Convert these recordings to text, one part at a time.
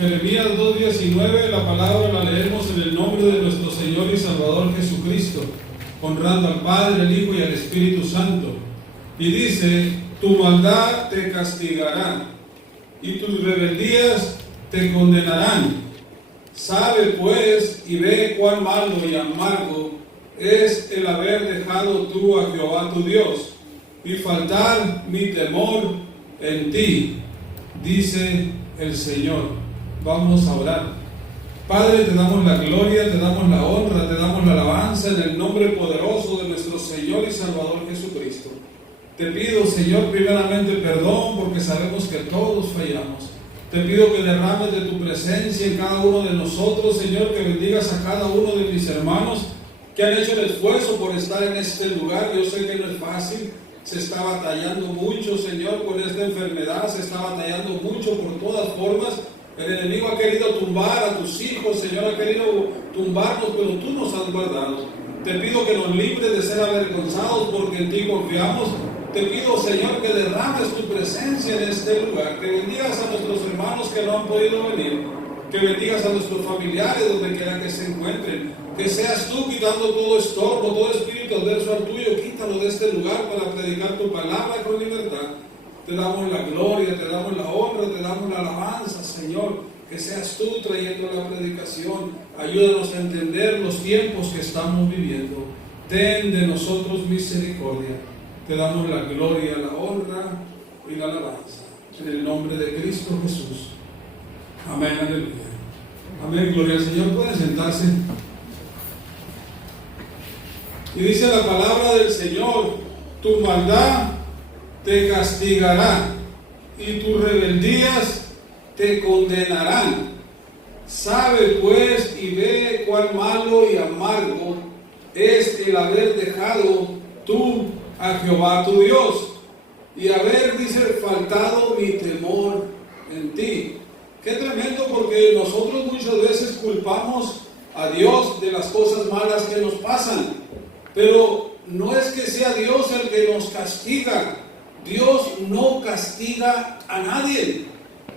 Jeremías 2:19, la palabra la leemos en el nombre de nuestro Señor y Salvador Jesucristo, honrando al Padre, al Hijo y al Espíritu Santo. Y dice: tu maldad te castigará, y tus rebeldías te condenarán. Sabe pues y ve cuán malo y amargo es el haber dejado tú a Jehová tu Dios, y faltar mi temor en ti, dice el Señor. Vamos a orar. Padre, te damos la gloria, te damos la honra, te damos la alabanza en el nombre poderoso de nuestro Señor y Salvador Jesucristo. Te pido, Señor, primeramente perdón, porque sabemos que todos fallamos. Te pido que derrames de tu presencia en cada uno de nosotros, Señor, que bendigas a cada uno de mis hermanos que han hecho el esfuerzo por estar en este lugar. Yo sé que no es fácil, se está batallando mucho, Señor, con esta enfermedad, se está batallando mucho por todas formas. El enemigo ha querido tumbar a tus hijos, Señor, ha querido tumbarnos, pero tú nos has guardado. Te pido que nos libres de ser avergonzados, porque en ti confiamos. Te pido, Señor, que derrames tu presencia en este lugar, que bendigas a nuestros hermanos que no han podido venir, que bendigas a nuestros familiares donde quiera que se encuentren, que seas tú quitando todo estorbo, todo espíritu adverso al tuyo, quítalo de este lugar para predicar tu palabra con libertad. Te damos la gloria, te damos la honra, te damos la alabanza, Señor, que seas tú trayendo la predicación. Ayúdanos a entender los tiempos que estamos viviendo. Ten de nosotros misericordia. Te damos la gloria, la honra y la alabanza. En el nombre de Cristo Jesús. Amén, aleluya. Amén, gloria al Señor. Pueden sentarse. Y dice la palabra del Señor: tu maldad te castigará, y tus rebeldías te condenarán. Sabe pues y ve cuán malo y amargo es el haber dejado tú a Jehová tu Dios, y haber, dice, faltado mi temor en ti. Qué tremendo, porque nosotros muchas veces culpamos a Dios de las cosas malas que nos pasan, pero no es que sea Dios el que nos castiga. Dios no castiga a nadie.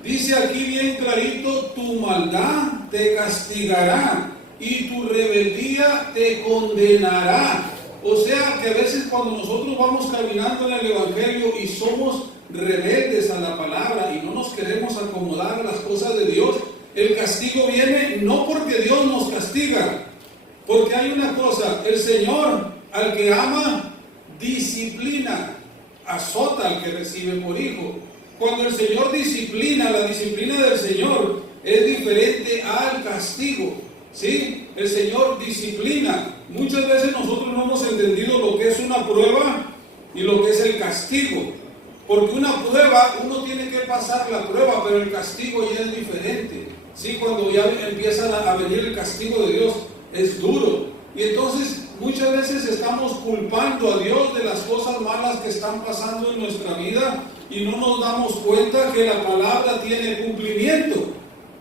Dice aquí bien clarito: tu maldad te castigará y tu rebeldía te condenará. O sea que a veces cuando nosotros vamos caminando en el Evangelio y somos rebeldes a la palabra y no nos queremos acomodar a las cosas de Dios, el castigo viene no porque Dios nos castiga, porque hay una cosa: el Señor al que ama disciplina, azota al que recibe por hijo. Cuando el Señor disciplina, la disciplina del Señor es diferente al castigo, ¿sí? El Señor disciplina. Muchas veces nosotros no hemos entendido lo que es una prueba y lo que es el castigo, porque una prueba, uno tiene que pasar la prueba, pero el castigo ya es diferente, ¿sí? Cuando ya empieza a venir el castigo de Dios, es duro. Y entonces muchas veces estamos culpando a Dios de las cosas malas que están pasando en nuestra vida y no nos damos cuenta que la palabra tiene cumplimiento.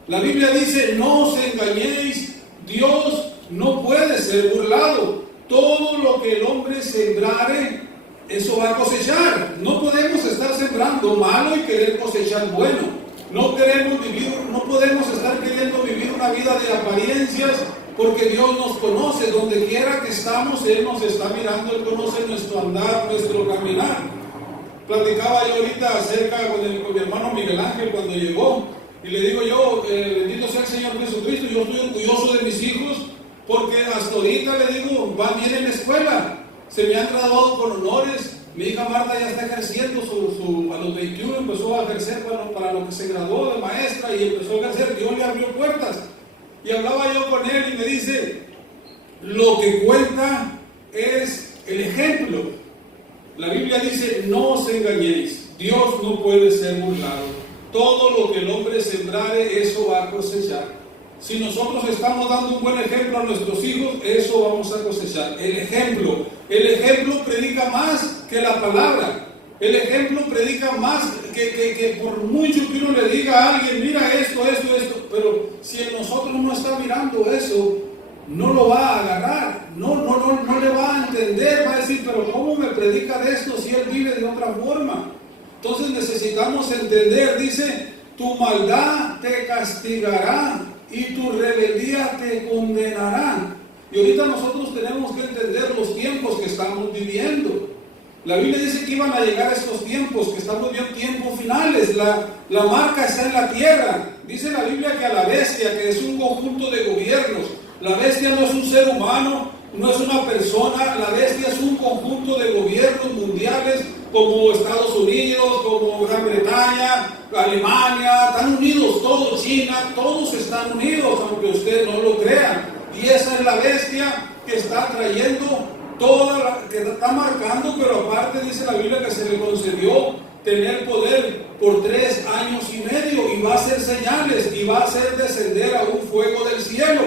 La Biblia dice: no os engañéis, Dios no puede ser burlado. Todo lo que el hombre sembrare, eso va a cosechar. No podemos estar sembrando malo y querer cosechar bueno. No podemos estar queriendo vivir una vida de apariencias, porque Dios nos conoce. Donde quiera que estamos, Él nos está mirando, Él conoce nuestro andar, nuestro caminar. Platicaba yo ahorita acerca con mi hermano Miguel Ángel cuando llegó, y le digo yo: bendito sea el Señor Jesucristo, yo estoy orgulloso de mis hijos, porque hasta ahorita, le digo, van bien en la escuela, se me han graduado con honores. Mi hija Marta ya está ejerciendo a los 21 empezó a ejercer para lo que se graduó de maestra, y empezó a ejercer. Dios le abrió puertas. Y hablaba yo con él y me dice: lo que cuenta es el ejemplo. La Biblia dice: no os engañéis, Dios no puede ser burlado. Todo lo que el hombre sembrare, eso va a cosechar. Si nosotros estamos dando un buen ejemplo a nuestros hijos, eso vamos a cosechar. El ejemplo predica más que la palabra. El ejemplo predica más que por mucho que uno le diga a alguien: mira esto, pero si en nosotros no está mirando eso, no lo va a agarrar, no le va a entender, va a decir: pero ¿cómo me predica de esto si él vive de otra forma? Entonces necesitamos entender, dice, tu maldad te castigará y tu rebeldía te condenarán. Y ahorita nosotros tenemos que entender los tiempos que estamos viviendo. La Biblia dice que iban a llegar estos tiempos, que estamos viendo tiempos finales. La marca está en la tierra. Dice la Biblia que a la bestia, que es un conjunto de gobiernos, la bestia no es un ser humano, no es una persona, la bestia es un conjunto de gobiernos mundiales como Estados Unidos, como Gran Bretaña, Alemania, están unidos todos, China, todos están unidos, aunque usted no lo crea. Y esa es la bestia que está trayendo que está marcando, pero aparte dice la Biblia que se le concedió tener poder por 3 años y medio, y va a hacer señales, y va a hacer descender a un fuego del cielo.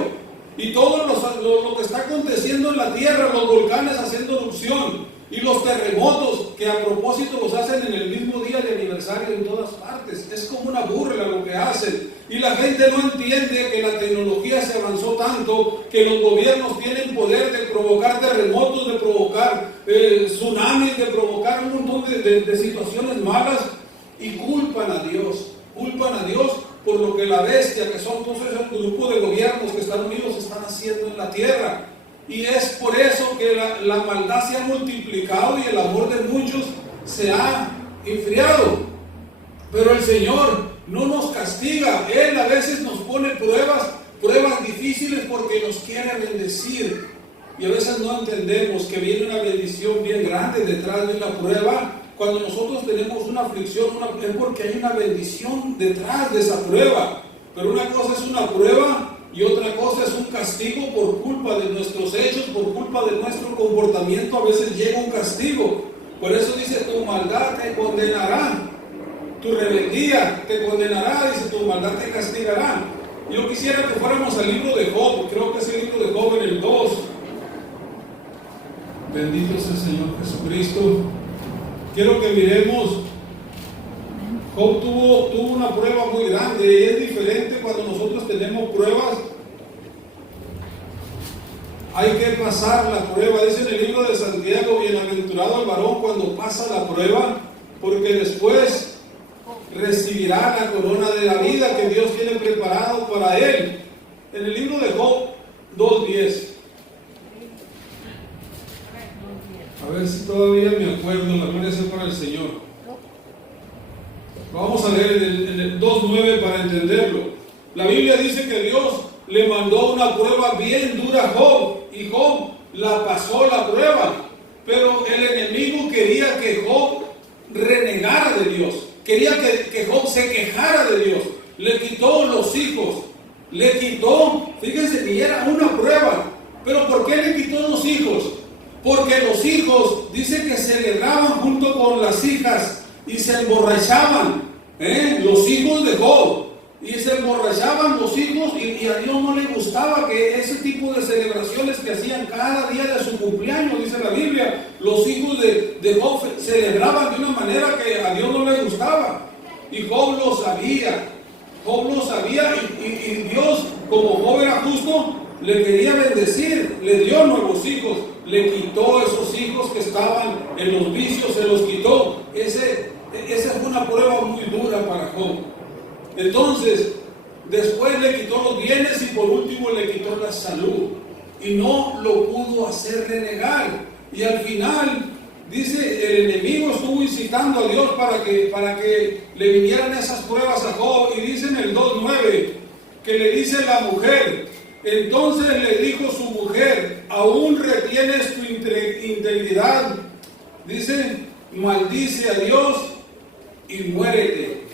Y todo lo que está aconteciendo en la tierra, los volcanes haciendo erupción, y los terremotos, que a propósito los hacen en el mismo día de aniversario en todas partes. Es como una burla lo que hacen. Y la gente no entiende que la tecnología se avanzó tanto, que los gobiernos tienen poder de provocar terremotos, de provocar tsunamis, de provocar un montón de situaciones malas, y culpan a Dios por lo que la bestia, que son todos esos grupos de gobiernos que están unidos, están haciendo en la tierra. Y es por eso que la maldad se ha multiplicado y el amor de muchos se ha enfriado. Pero el Señor no nos castiga. Él a veces nos pone pruebas difíciles porque nos quiere bendecir. Y a veces no entendemos que viene una bendición bien grande detrás de una prueba. Cuando nosotros tenemos una aflicción, es porque hay una bendición detrás de esa prueba. Pero una cosa es una prueba y otra cosa es un castigo por culpa de nuestros hechos, por culpa de nuestro comportamiento. A veces llega un castigo. Por eso dice, tu maldad te condenará, tu rebeldía te condenará, dice, tu maldad te castigará. Yo quisiera que fuéramos al libro de Job, creo que es el libro de Job en el 2. Bendito es el Señor Jesucristo. Quiero que miremos, Job tuvo una prueba muy grande, y es diferente cuando nosotros tenemos pruebas. Hay que pasar la prueba. Dice en el libro de Santiago, bienaventurado el varón cuando pasa la prueba, porque después recibirá la corona de la vida que Dios tiene preparado para él. En el libro de Job 2:10. A ver si todavía me acuerdo, la gloria sea para el Señor. Vamos a leer en el 2:9 para entenderlo. La Biblia dice que Dios le mandó una prueba bien dura a Job, y Job la pasó la prueba. Pero el enemigo quería que Job renegara de Dios, quería que Job se quejara de Dios. Le quitó los hijos, le quitó, fíjense que era una prueba. Pero ¿por qué le quitó los hijos? Porque los hijos, dice que celebraban junto con las hijas y se emborrachaban, los hijos de Job, y se emborrachaban los hijos, y a Dios no le gustaba que ese tipo de celebraciones que hacían cada día de su cumpleaños, dice la Biblia, los hijos de Job celebraban de una manera que a Dios no le gustaba, y Job lo sabía, y Dios, como Job era justo, le quería bendecir, le dio nuevos hijos, le quitó esos hijos que estaban en los vicios, se los quitó. Esa fue una prueba muy dura para Job. Entonces, después le quitó los bienes, y por último le quitó la salud, y no lo pudo hacer renegar. Y al final, dice, el enemigo estuvo incitando a Dios para que le vinieran esas pruebas a Job, y dice en el 2:9 que le dice la mujer. Entonces le dijo su mujer, ¿aún retienes tu integridad? Dice, maldice a Dios y muérete.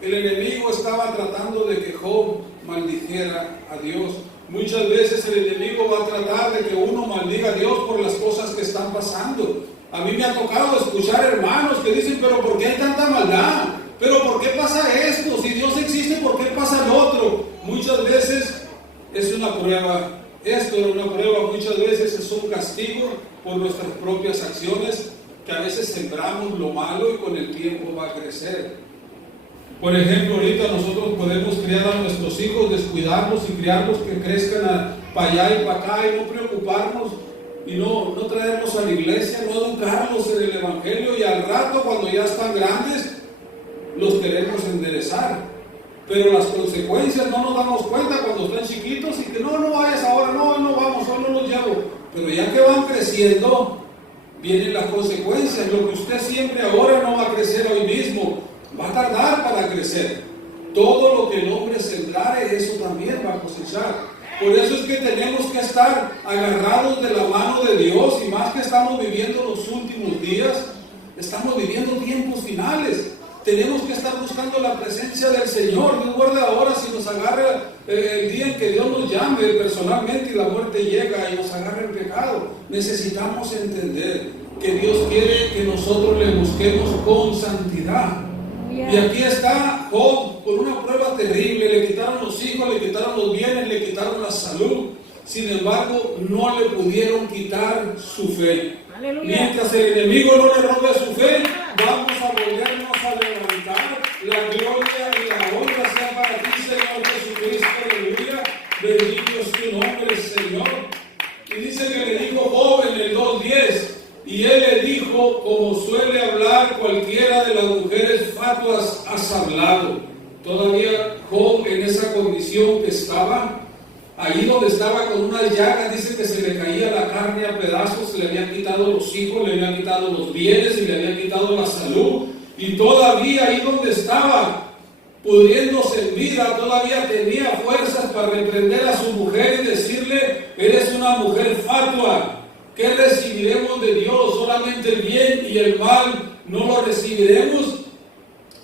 El enemigo estaba tratando de que Job maldijera a Dios. Muchas veces el enemigo va a tratar de que uno maldiga a Dios por las cosas que están pasando. A mí me ha tocado escuchar hermanos que dicen, pero ¿por qué hay tanta maldad? ¿Pero por qué pasa esto? Si Dios existe, ¿por qué pasa lo otro? Muchas veces es una prueba, esto es una prueba, muchas veces es un castigo por nuestras propias acciones, que a veces sembramos lo malo y con el tiempo va a crecer. Por ejemplo, ahorita nosotros podemos criar a nuestros hijos, descuidarlos y criarlos que crezcan para allá y para acá, y no preocuparnos y no traerlos a la iglesia, no educarlos en el Evangelio, y al rato cuando ya están grandes los queremos enderezar. pero las consecuencias no nos damos cuenta cuando están chiquitos y que no vayas ahora, no vamos, solo los llevo. Pero ya que van creciendo, vienen las consecuencias. Lo que usted siempre ahora no va a crecer hoy mismo, va a tardar para crecer. Todo lo que el hombre sembrare, eso también va a cosechar. Por eso es que tenemos que estar agarrados de la mano de Dios, y más que estamos viviendo los últimos días, estamos viviendo tiempos finales. Tenemos que estar buscando la presencia del Señor. No guarde ahora si nos agarra el día en que Dios nos llame personalmente y la muerte llega y nos agarra el pecado. Necesitamos entender que Dios quiere que nosotros le busquemos con santidad. Y aquí está Job con una prueba terrible. Le quitaron los hijos, le quitaron los bienes, le quitaron la salud. Sin embargo, no le pudieron quitar su fe. Aleluya. Mientras el enemigo no le robe su fe, vamos a volvernos a levantar. La gloria y la honra sea para ti, Señor Jesucristo. Aleluya. Bendito es tu nombre, Señor. Y dice que le dijo Job en el 2:10, y él le dijo, como suele hablar cualquiera de las mujeres fatuas, has hablado. Todavía Job, en esa condición que estaba, ahí donde estaba con unas llagas, dice que se le caía la carne a pedazos, le habían quitado los hijos, le habían quitado los bienes y le habían quitado la salud. Y todavía ahí donde estaba, pudriéndose en vida, todavía tenía fuerzas para reprender a su mujer y decirle, eres una mujer fatua. ¿Qué recibiremos de Dios? Solamente el bien, y el mal no lo recibiremos.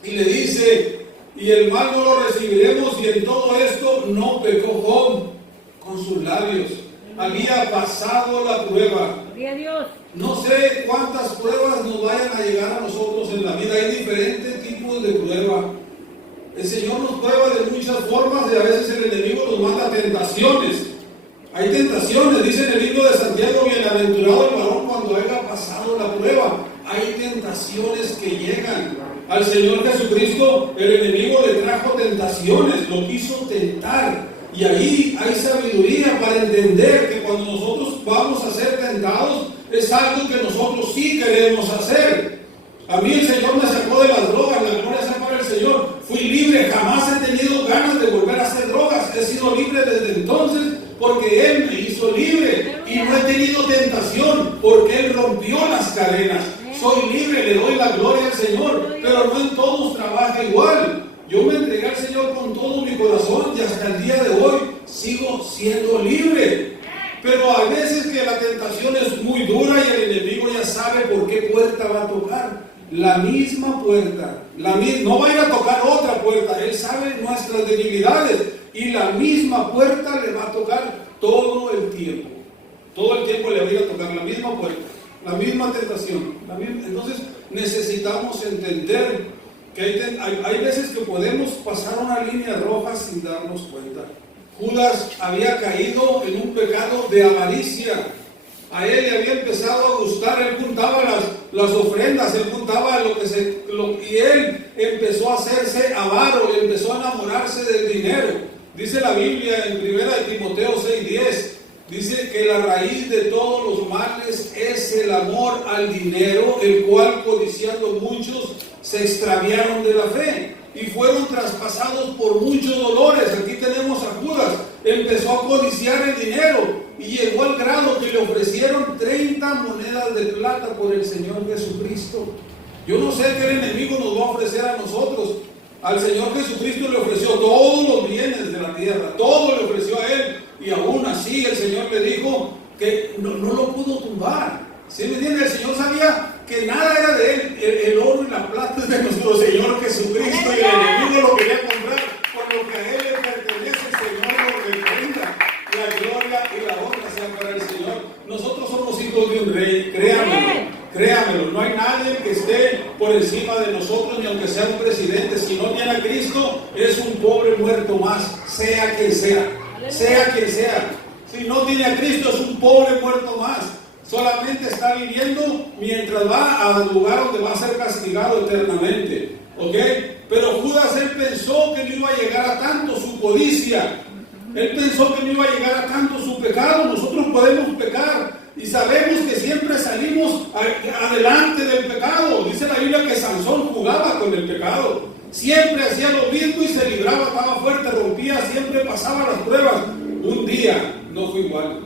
Y le dice, y el mal no lo recibiremos, y en todo esto no pecó Job con sus labios. Había pasado la prueba. Gloria a Dios. No sé cuántas pruebas nos vayan a llegar a nosotros en la vida. Hay diferentes tipos de prueba. El Señor nos prueba de muchas formas, y a veces el enemigo nos manda tentaciones. Hay tentaciones, dice en el libro de Santiago, bienaventurado el varón cuando haya pasado la prueba. Hay tentaciones que llegan. Al Señor Jesucristo el enemigo le trajo tentaciones, lo quiso tentar. Y ahí hay sabiduría para entender que cuando nosotros vamos a ser tentados, es algo que nosotros sí queremos hacer. A mí el Señor me sacó de las drogas, la gloria sea para el Señor. Fui libre, jamás he tenido ganas de volver a hacer drogas. He sido libre desde entonces porque Él me hizo libre. Y no he tenido tentación porque Él rompió las cadenas. Soy libre, le doy la gloria al Señor. Pero no en todos trabaja igual. Yo me entregué al Señor con todo mi corazón y hasta el día de hoy sigo siendo libre. Pero a veces que la tentación es muy dura y el enemigo ya sabe por qué puerta va a tocar. La misma puerta, no va a ir a tocar otra puerta. Él sabe nuestras debilidades y la misma puerta le va a tocar todo el tiempo. Todo el tiempo le va a ir a tocar la misma puerta, la misma tentación. Entonces necesitamos entender que hay veces que podemos pasar una línea roja sin darnos cuenta. Judas había caído en un pecado de avaricia. A él le había empezado a gustar, él juntaba las ofrendas, él juntaba y él empezó a hacerse avaro, empezó a enamorarse del dinero. Dice la Biblia en 1 Timoteo 6:10, dice que la raíz de todos los males es el amor al dinero, el cual codiciando muchos se extraviaron de la fe y fueron traspasados por muchos dolores. Aquí tenemos a Judas, empezó a codiciar el dinero y llegó al grado que le ofrecieron 30 monedas de plata por el Señor Jesucristo. Yo no sé qué el enemigo nos va a ofrecer a nosotros. Al Señor Jesucristo le ofreció todos los bienes de la tierra, todo le ofreció a Él, y aún así el Señor le dijo que no lo pudo tumbar. ¿Sí me entiende? El Señor sabía que nada era de Él, el oro y la plata es de nuestro Señor Jesucristo, y el enemigo lo quería comprar, por lo que a Él le pertenece. El Señor lo reprenda. La gloria y la honra sean para el Señor. Nosotros somos hijos de un rey, créamelo, no hay nadie que esté por encima de nosotros, ni aunque sea un presidente. Si no tiene a Cristo, es un pobre muerto más, sea quien sea. Si no tiene a Cristo, es un pobre muerto más. Solamente está viviendo mientras va al lugar donde va a ser castigado eternamente. ¿Ok? Pero Judas, él pensó que no iba a llegar a tanto su codicia. Él pensó que no iba a llegar a tanto su pecado. Nosotros podemos pecar y sabemos que siempre salimos adelante del pecado. Dice la Biblia que Sansón jugaba con el pecado. Siempre hacía lo mismo y se libraba, estaba fuerte, rompía, siempre pasaba las pruebas. Un día no fue igual.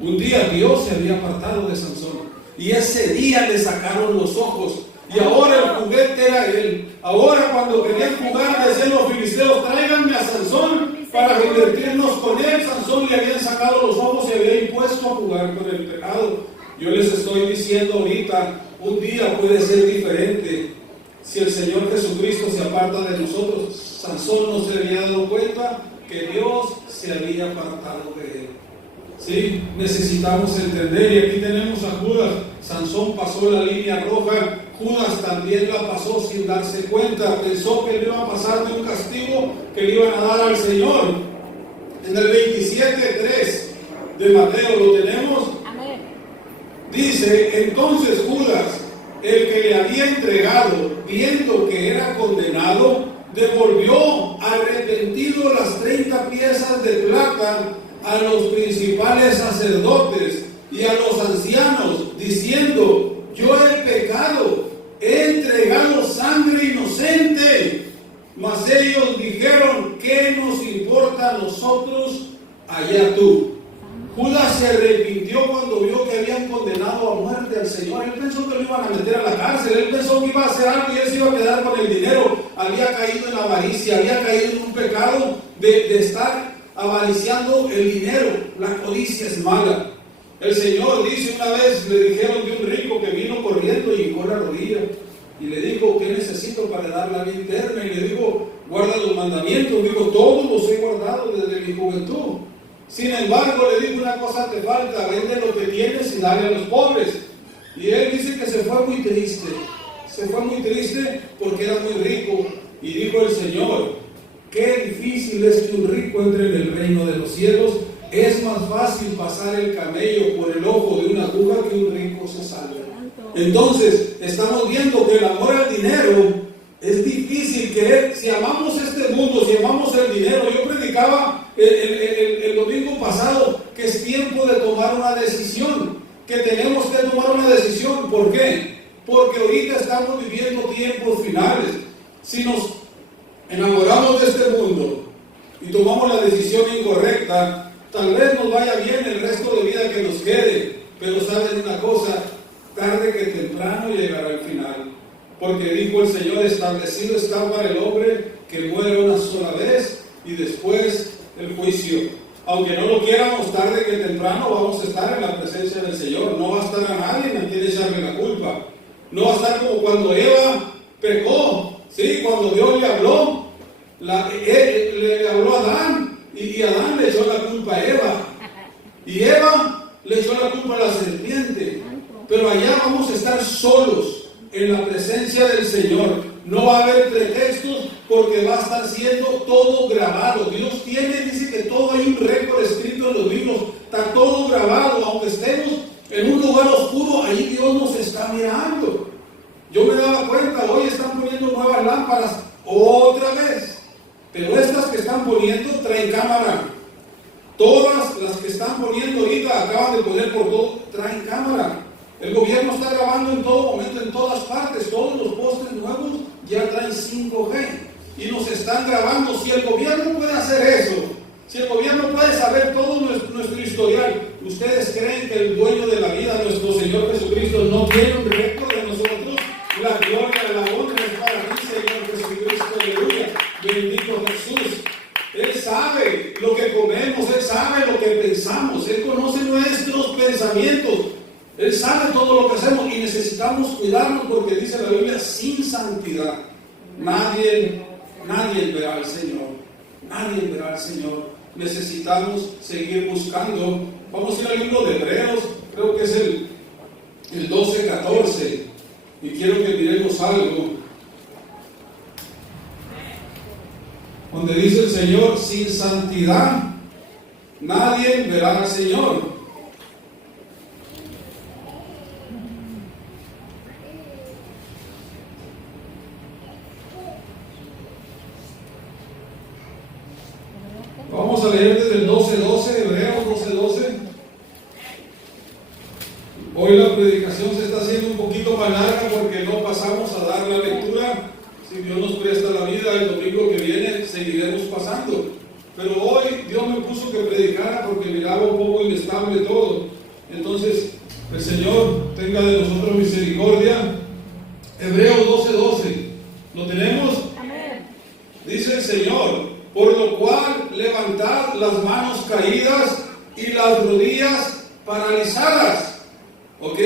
Un día Dios se había apartado de Sansón y ese día le sacaron los ojos y ahora el juguete era él. Ahora cuando querían jugar decían los filisteos, tráiganme a Sansón para divertirnos con él. Sansón le habían sacado los ojos y había impuesto a jugar con el pecado. Yo les estoy diciendo ahorita, un día puede ser diferente. Si el Señor Jesucristo se aparta de nosotros, Sansón no se había dado cuenta que Dios se había apartado de él. Sí, necesitamos entender, y aquí tenemos a Judas. Sansón pasó la línea roja, Judas también la pasó sin darse cuenta, pensó que le iba a pasar de un castigo que le iban a dar al Señor. En el 27:3 de Mateo lo tenemos. Amén. Dice, entonces Judas, el que le había entregado, viendo que era condenado, devolvió arrepentido las 30 piezas de plata a los principales sacerdotes y a los ancianos, diciendo, yo he pecado, he entregado sangre inocente. Mas ellos dijeron, ¿qué nos importa a nosotros? Allá tú. Judas se arrepintió cuando vio que habían condenado a muerte al Señor. Él pensó que lo iban a meter a la cárcel, él pensó que iba a hacer algo y él se iba a quedar con el dinero. Había caído en la avaricia, había caído en un pecado de estar avariciando el dinero. La codicia es mala. El Señor dice, una vez le dijeron de un rico que vino corriendo y hincó la rodilla y le dijo, ¿qué necesito para dar la vida eterna? Y le dijo, guarda los mandamientos. Dijo, todos los he guardado desde mi juventud. Sin embargo, le dijo, una cosa te falta, vende lo que tienes y dale a los pobres. Y él dice que se fue muy triste porque era muy rico. Y dijo el Señor, qué difícil es que un rico entre en el reino de los cielos. Es más fácil pasar el camello por el ojo de una aguja que un rico se salve. Entonces, estamos viendo que el amor al dinero es difícil querer. Si amamos este mundo, si amamos el dinero, yo predicaba el domingo pasado que es tiempo de tomar una decisión, que tenemos que tomar una decisión. ¿Por qué? Porque ahorita estamos viviendo tiempos finales. Si nos enamoramos de este mundo y tomamos la decisión incorrecta, tal vez nos vaya bien el resto de vida que nos quede, pero saben una cosa, tarde que temprano llegará el final. Porque dijo el Señor, establecido está para el hombre que muere una sola vez y después el juicio. Aunque no lo quieramos, tarde que temprano vamos a estar en la presencia del Señor. No va a estar a nadie a quien echarle la culpa. No va a estar como cuando Eva pecó, ¿sí? Cuando Dios le habló, le habló a Adán y Adán le echó la culpa a Eva. Y Eva le echó la culpa a la serpiente. Pero allá vamos a estar solos en la presencia del Señor. No va a haber pretextos porque va a estar siendo todo grabado. Dios dice que todo hay un récord escrito en los libros. Está todo grabado. Aunque estemos en un lugar oscuro, ahí Dios nos está mirando. Yo me daba cuenta, hoy están poniendo nuevas lámparas otra vez. Pero estas que están poniendo traen cámara. Todas las que están poniendo ahorita, acaban de poner por todo, traen cámara. El gobierno está grabando en todo momento, en todas partes. Todos los postes nuevos ya traen 5G y nos están grabando. Si el gobierno puede hacer eso, si el gobierno puede saber todo nuestro historial, ¿ustedes creen que el dueño de la vida, nuestro Señor Jesucristo, no tiene un récord de nosotros? La gloria, la honra es para ti, Señor Jesucristo, aleluya. Bendito Jesús. Él sabe lo que comemos, Él sabe lo que pensamos, Él conoce nuestros pensamientos. Él sabe todo lo que hacemos y necesitamos cuidarnos porque dice la Biblia, sin santidad nadie verá al Señor. Nadie verá al Señor. Necesitamos seguir buscando. Vamos a ir al libro de Hebreos, creo que es el 12:14. Y quiero que miremos algo. Donde dice el Señor, sin santidad nadie verá al Señor. Vamos a leer desde el 12:12, Hebreos 12:12. Hoy la predicación se está haciendo un poquito más larga porque no pasamos a dar la lectura. Sí, Si Dios nos presta la vida, el domingo que viene seguiremos pasando. Pero hoy Dios me puso que predicara porque miraba un poco inestable todo. Entonces, el Señor tenga de nosotros misericordia. Hebreos 12:12. ¿Lo tenemos? Amén. Dice el Señor: por lo cual levantad las manos caídas y las rodillas paralizadas, ¿ok?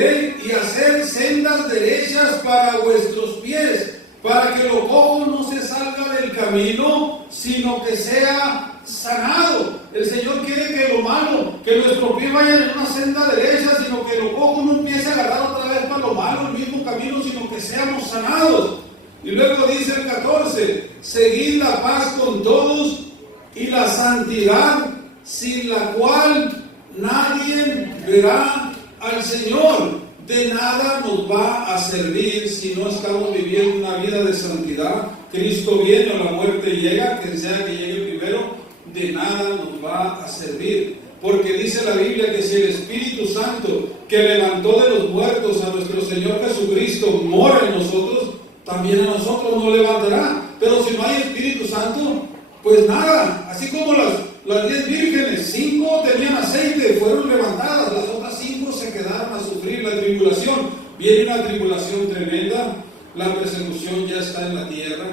Y hacer sendas derechas para vuestros pies, para que lo cojo no se salga del camino, sino que sea sanado. El Señor quiere que lo malo, que nuestros pies vayan en una senda derecha, sino que lo cojo no empiece a agarrar otra vez para lo malo, el mismo camino, sino que seamos sanados. Y luego dice el 14: seguid la paz con todos y la santidad, sin la cual nadie verá al Señor. De nada nos va a servir si no estamos viviendo una vida de santidad. Cristo viene o la muerte llega, quien sea que llegue primero, de nada nos va a servir. Porque dice la Biblia que si el Espíritu Santo que levantó de los muertos a nuestro Señor Jesucristo mora en nosotros, también a nosotros nos levantará. Pero si no hay Espíritu Santo, pues nada. Así como las 10 vírgenes, 5 tenían aceite, fueron levantadas, las otras 5 se quedaron a sufrir la tribulación. Viene una tribulación tremenda, la persecución ya está en la tierra,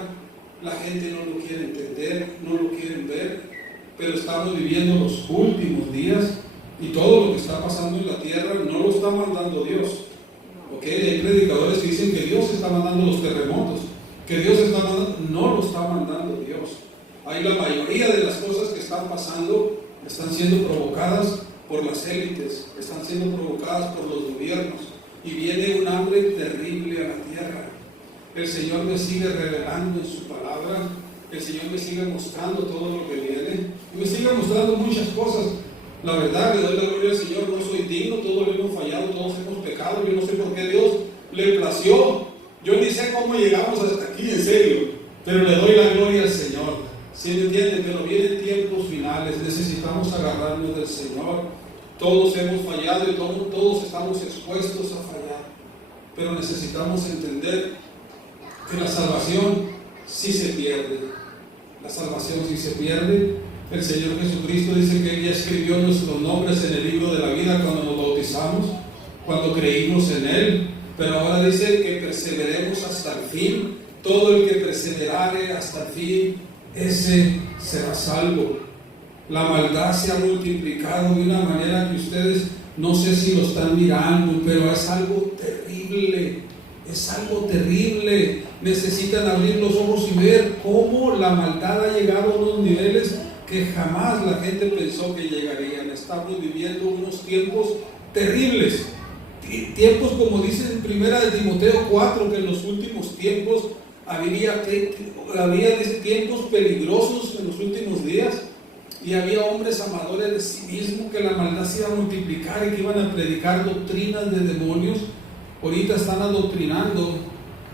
la gente no lo quiere entender, no lo quieren ver, pero estamos viviendo los últimos días y todo lo que está pasando en la tierra no lo está mandando Dios. Hay predicadores que dicen que Dios está mandando los terremotos, que Dios está mandando, no lo está mandando Dios. Ahí la mayoría de las cosas que están pasando están siendo provocadas por las élites, están siendo provocadas por los gobiernos, y viene un hambre terrible a la tierra. El Señor me sigue revelando en su palabra, el Señor me sigue mostrando todo lo que viene, y me sigue mostrando muchas cosas. La verdad, le doy la gloria al Señor, no soy digno, todos hemos fallado, todos hemos pecado, yo no sé por qué Dios le plació, yo ni sé cómo llegamos hasta aquí, en serio, pero le doy la gloria al Señor. Si me entienden, pero vienen tiempos finales, necesitamos agarrarnos del Señor. Todos hemos fallado y todos estamos expuestos a fallar, pero necesitamos entender que la salvación sí se pierde. La salvación sí se pierde. El Señor Jesucristo dice que Él ya escribió nuestros nombres en el libro de la vida cuando nos bautizamos, cuando creímos en Él, pero ahora dice que perseveremos hasta el fin. Todo el que perseverare hasta el fin, ese será salvo. La maldad se ha multiplicado de una manera que ustedes no sé si lo están mirando, pero es algo terrible, es algo terrible. Necesitan abrir los ojos y ver cómo la maldad ha llegado a unos niveles que jamás la gente pensó que llegarían. Estamos viviendo unos tiempos terribles, tiempos como dice en 1 Timoteo 4, que en los últimos tiempos había tiempos peligrosos en los últimos días, y había hombres amadores de sí mismos, que la maldad se iba a multiplicar y que iban a predicar doctrinas de demonios. Ahorita están adoctrinando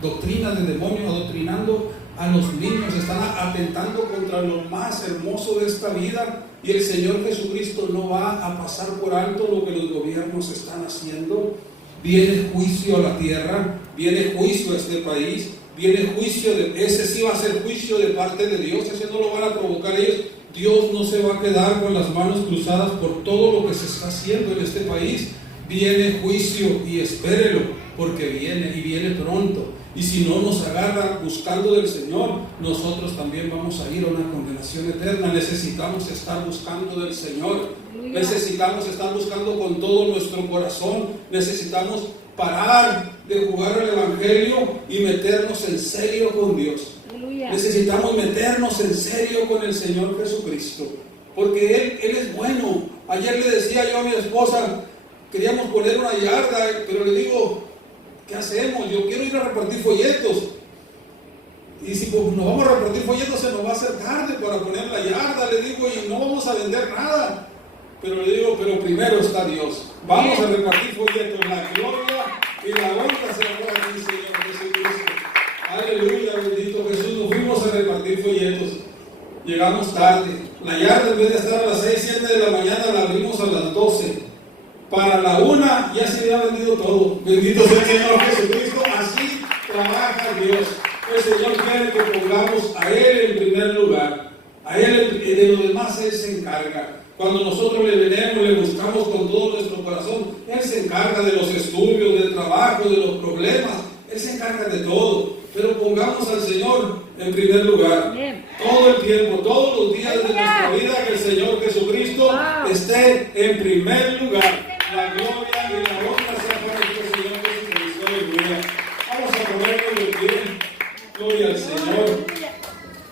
doctrinas de demonios, adoctrinando a los niños, están atentando contra lo más hermoso de esta vida, y el Señor Jesucristo no va a pasar por alto lo que los gobiernos están haciendo. Viene juicio a la tierra, viene juicio a este país, viene juicio, ese sí va a ser juicio de parte de Dios, ese no lo van a provocar ellos. Dios no se va a quedar con las manos cruzadas por todo lo que se está haciendo en este país. Viene juicio, y espérelo, porque viene y viene pronto. Y si no nos agarra buscando del Señor, nosotros también vamos a ir a una condenación eterna. Necesitamos estar buscando del Señor. Necesitamos estar buscando con todo nuestro corazón. Necesitamos parar de jugar el Evangelio y meternos en serio con Dios. Necesitamos meternos en serio con el Señor Jesucristo, porque Él es bueno. Ayer le decía yo a mi esposa, queríamos poner una yarda, pero le digo, ¿qué hacemos? Yo quiero ir a repartir folletos, y si nos vamos a repartir folletos se nos va a hacer tarde para poner la yarda, le digo, y no vamos a vender nada. Pero le digo, pero primero está Dios. Vamos a repartir folletos. La gloria y la honra se la da a ti, Señor Jesucristo. Aleluya, bendito Jesús. Nos fuimos a repartir folletos. Llegamos tarde. La yarda, en vez de estar a las 6, 7 de la mañana, la abrimos a las 12. Para la 1 ya se había vendido todo. Bendito sea el Señor Jesucristo. Así trabaja Dios. El Señor quiere que pongamos a Él en primer lugar. A Él, de lo demás, Él se encarga. Cuando nosotros le venimos y le buscamos con todo nuestro corazón, Él se encarga de los estudios, del trabajo, de los problemas. Él se encarga de todo. Pero pongamos al Señor en primer lugar. Todo el tiempo, todos los días de nuestra vida, que el Señor Jesucristo esté en primer lugar. La gloria y la honra sea para nuestro Señor Jesucristo. Aleluya. Vamos a ponernos de pie. Gloria al Señor.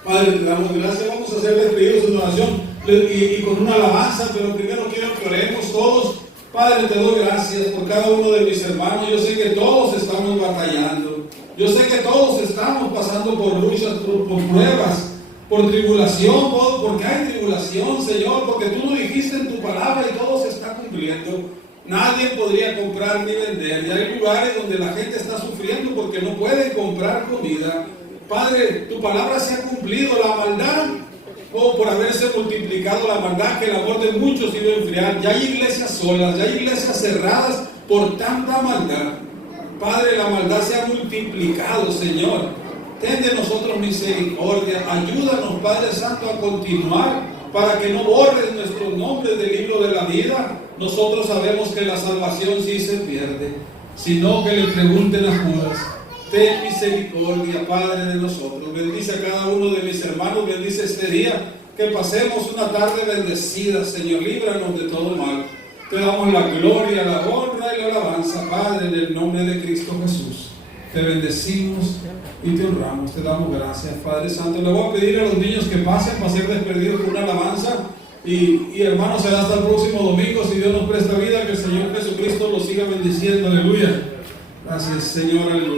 Padre, te damos gracias. Vamos a hacer despedidos en oración y con una alabanza, pero primero quiero que oremos todos. Padre, te doy gracias por cada uno de mis hermanos. Yo sé que todos estamos batallando. Yo sé que todos estamos pasando por luchas, por pruebas, por tribulación, porque hay tribulación, Señor, porque tú lo dijiste en tu palabra y todo se está cumpliendo. Nadie podría comprar ni vender. Y hay lugares donde la gente está sufriendo porque no pueden comprar comida. Padre, tu palabra se ha cumplido. La maldad, por haberse multiplicado la maldad, que el amor de muchos iba a enfriar. Ya hay iglesias solas, ya hay iglesias cerradas por tanta maldad. Padre, la maldad se ha multiplicado, Señor. Ten de nosotros misericordia. Ayúdanos, Padre Santo, a continuar para que no borres nuestros nombres del libro de la vida. Nosotros sabemos que la salvación sí se pierde, sino que le pregunten a Judas. Ten misericordia, Padre, de nosotros. Bendice a cada uno de mis hermanos. Bendice este día. Que pasemos una tarde bendecida, Señor. Líbranos de todo mal. Te damos la gloria, la honra y la alabanza, Padre, en el nombre de Cristo Jesús. Te bendecimos y te honramos. Te damos gracias, Padre Santo. Le voy a pedir a los niños que pasen para ser despedidos con una alabanza. Y hermanos, será hasta el próximo domingo, si Dios nos presta vida. Que el Señor Jesucristo los siga bendiciendo. Aleluya. Gracias, Señor. Aleluya.